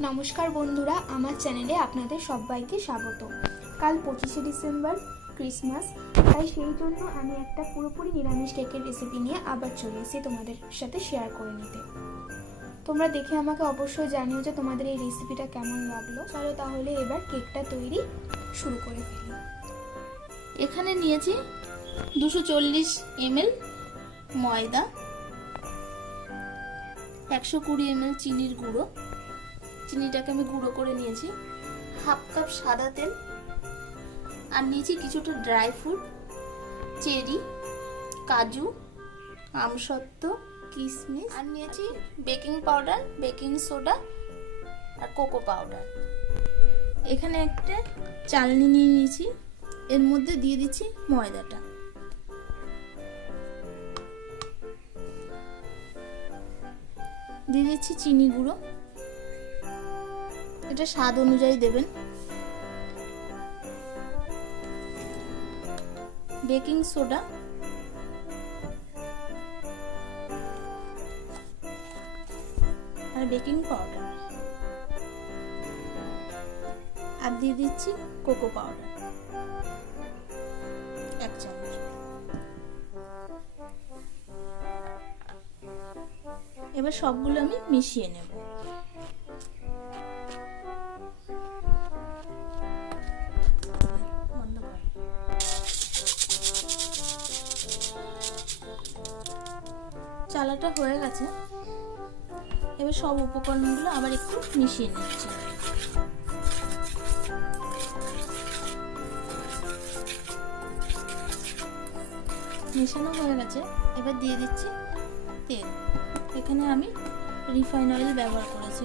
নমস্কার বন্ধুরা, আমার চ্যানেলে আপনাদের সবাইকে স্বাগত। কাল 25শে ডিসেম্বর ক্রিসমাস, তাই সেই জন্য আমি একটা পুরোপুরি নিরামিষ কেকের রেসিপি নিয়ে আবার চলে এসেছি তোমাদের সাথে শেয়ার করে নিতে। তোমরা দেখে আমাকে অবশ্যই জানিও যে তোমাদের এই রেসিপিটা কেমন লাগলো। চলো তাহলে এবার কেকটা তৈরি শুরু করে ফেলি। এখানে নিয়েছি 240 ml ময়দা, 120 ml চিনির গুঁড়ো, চিনিটাকে আমি গুঁড়ো করে নিয়েছি, হাফ কাপ সাদা তেল, আর নিয়েছি কিছুটা ড্রাই ফ্রুট, চেরি, কাজু, আমসত্ত্ব, কিশমিশ, আর নিয়েছি বেকিং পাউডার, বেকিং সোডা আর কোকো পাউডার। এখানে একটা চালনি নিয়ে নিয়েছি, এর মধ্যে দিয়ে দিচ্ছি ময়দাটা, দিয়ে দিচ্ছি চিনি গুঁড়ো, এটা স্বাদ অনুযায়ী দেবেন, বেকিং সোডা, আর বেকিং পাউডার, আর দিয়ে দিচ্ছি কোকো পাউডার 1 চামচ। এবার সবগুলো আমি মিশিয়ে নেব। চালাটা হয়ে গেছে, এবার সব উপকরণগুলো আবার একটু মিশিয়ে নিচ্ছি। মেশানো হয়ে গেছে, এবার দিয়ে দিচ্ছি তেল। এখানে আমি রিফাইন অয়েল ব্যবহার করেছি,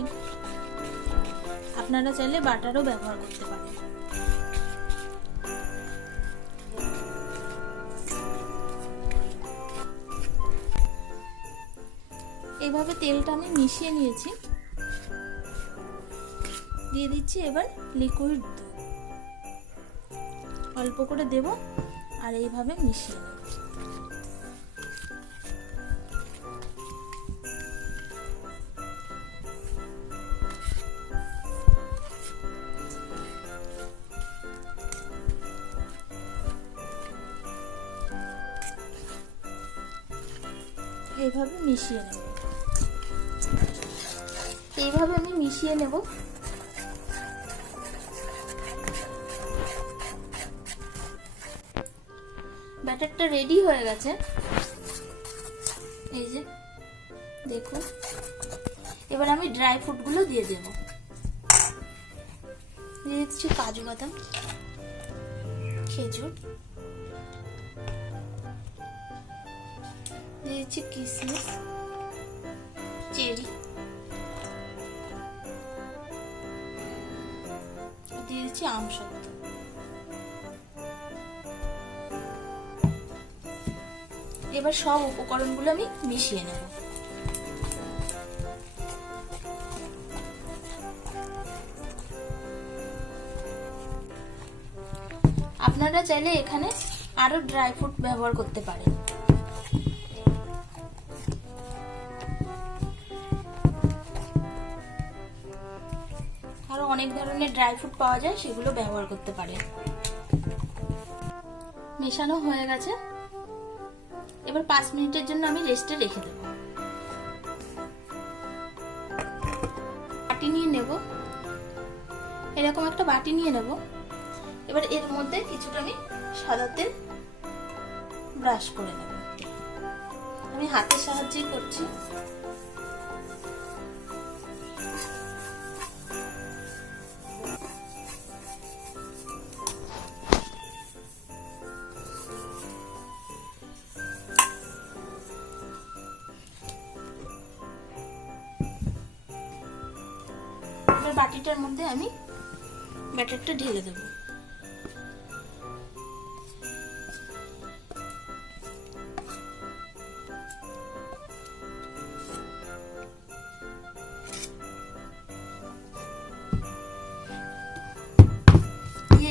আপনারা চাইলে বাটারও ব্যবহার করতে পারেন। এইভাবে তেলটা আমি মিশিয়ে নিয়েছি, দিয়ে দিচ্ছি এবার লিকুইড দুধ, অল্প করে দেব আর এইভাবে মিশিয়ে নেব। এইভাবে মিশিয়ে নেব, এইভাবে আমি মিশিয়ে নেব। ব্যাটারটা রেডি হয়ে গেছে, এই যে দেখুন। এবার আমি ড্রাই ফ্রুট গুলো দিয়ে দেব, দিয়ে দিচ্ছি কাজু বাদাম, খেজুর, দিয়ে দিচ্ছি কিশমিশ, চেরি, দিয়ে দিচ্ছি আমসত্ত্ব। এবার সব উপকরণগুলো আমি মিশিয়ে নেব। আপনারা চাইলে এখানে আরো ড্রাই ফ্রুট ব্যবহার করতে পারেন। আরো অনেক ধরনের ড্রাই ফ্রুট পাওয়া যায়, সেগুলো ব্যবহার করতে পারেন। মেশানো হয়ে গেছে, এবার 5 মিনিটের জন্য আমি রেস্টে রেখে দেব। বাটি নিয়ে নেব, এরকম একটা বাটি নিয়ে নেব। এবার এর মধ্যে কিছুটা আমি সাদা তেল ব্রাশ করে নেব, আমি হাতের সাহায্যে করছি। বাটিটার মধ্যে আমি ব্যাটারটা ঢেলে দেব।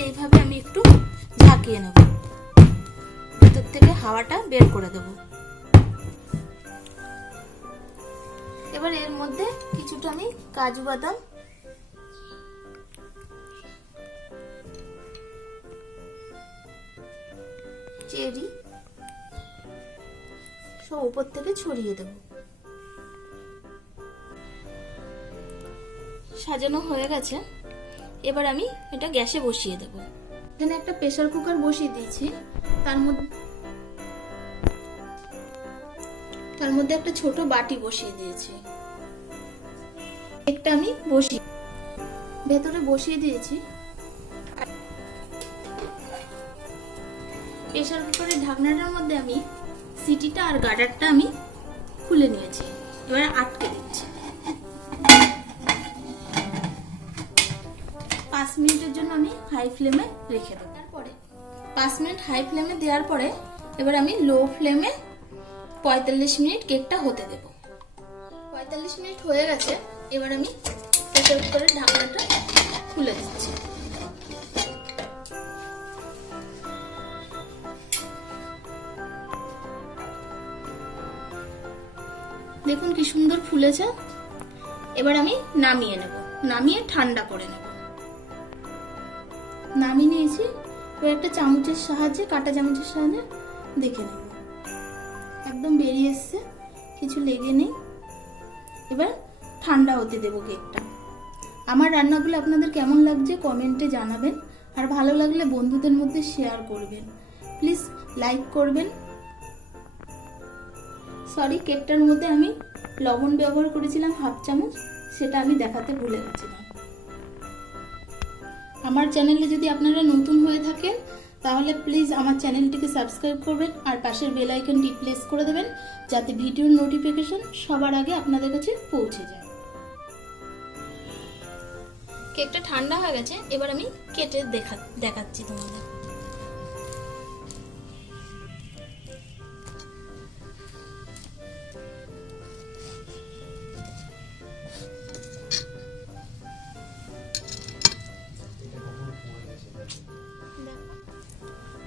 এইভাবে আমি একটু ঝাঁকিয়ে নেব, ভিতর থেকে হাওয়াটা বের করে দেব। এবার এর মধ্যে কিছুটা আমি কাজু বাদাম চেরি সব উপর থেকে ছড়িয়ে দেব। সাজানো হয়ে গেছে, এবার আমি এটা গ্যাসে বসিয়ে দেব। এখানে একটা প্রেসার কুকার বসিয়ে দিয়েছি, তার মধ্যে একটা ছোট বাটি বসিয়ে দিয়েছি। একটা আমি ভেতরে বসিয়ে দিয়েছি। প্রেসার কুকারের ঢাকনাটার মধ্যে আমি সিটিটা আর গার্ডারটা আমি খুলে নিয়েছি, এবার আটকে দিচ্ছি। 5 মিনিটের জন্য আমি হাই ফ্লেমে রেখে দেবো। তারপরে 5 মিনিট হাই ফ্লেমে দেওয়ার পরে এবার আমি লো ফ্লেমে 45 মিনিট কেকটা হতে দেব। 45 মিনিট হয়ে গেছে, এবার আমি প্রেসার কুকারের ঢাকনাটা খুলে দিচ্ছি। দেখুন কি সুন্দর ফুলেছে। এবার আমি নামিয়ে নেব, নামিয়ে ঠান্ডা করে নেব। নামিয়ে নিয়েছি, এবার একটা চামচের সাহায্যে, কাঁটা চামচের সাহায্যে দেখে নেব। একদম বেরিয়ে এসছে, কিছু লেগে নেই। এবার ঠান্ডা হতে দেব কেকটা। আমার রান্নাগুলো আপনাদের কেমন লাগছে কমেন্টে জানাবেন, আর ভালো লাগলে বন্ধুদের মধ্যে শেয়ার করবেন। প্লিজ লাইক করবেন। সরি, কেকটার মধ্যে আমি লবণ ব্যবহার করেছিলাম 1/2 চামচ, সেটা আমি দেখাতে ভুলে গেছিলাম। আমার চ্যানেলে যদি আপনারা নতুন হয়ে থাকেন তাহলে প্লিজ আমার চ্যানেলটিকে সাবস্ক্রাইব করবেন আর পাশের বেল আইকনটি প্রেস করে দেবেন, যাতে ভিডিওর নোটিফিকেশন সবার আগে আপনাদের কাছে পৌঁছে যায়। কেকটা ঠান্ডা হয়ে গেছে, এবার আমি কেটে দেখাচ্ছি তোমাদের।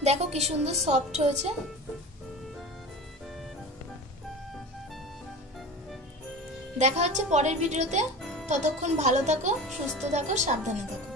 দেখো কি সুন্দর সফট হয়েছে। দেখা হচ্ছে পরের ভিডিওতে। ততক্ষণ ভালো থাকো, সুস্থ থাকো, সাবধানে থাকো।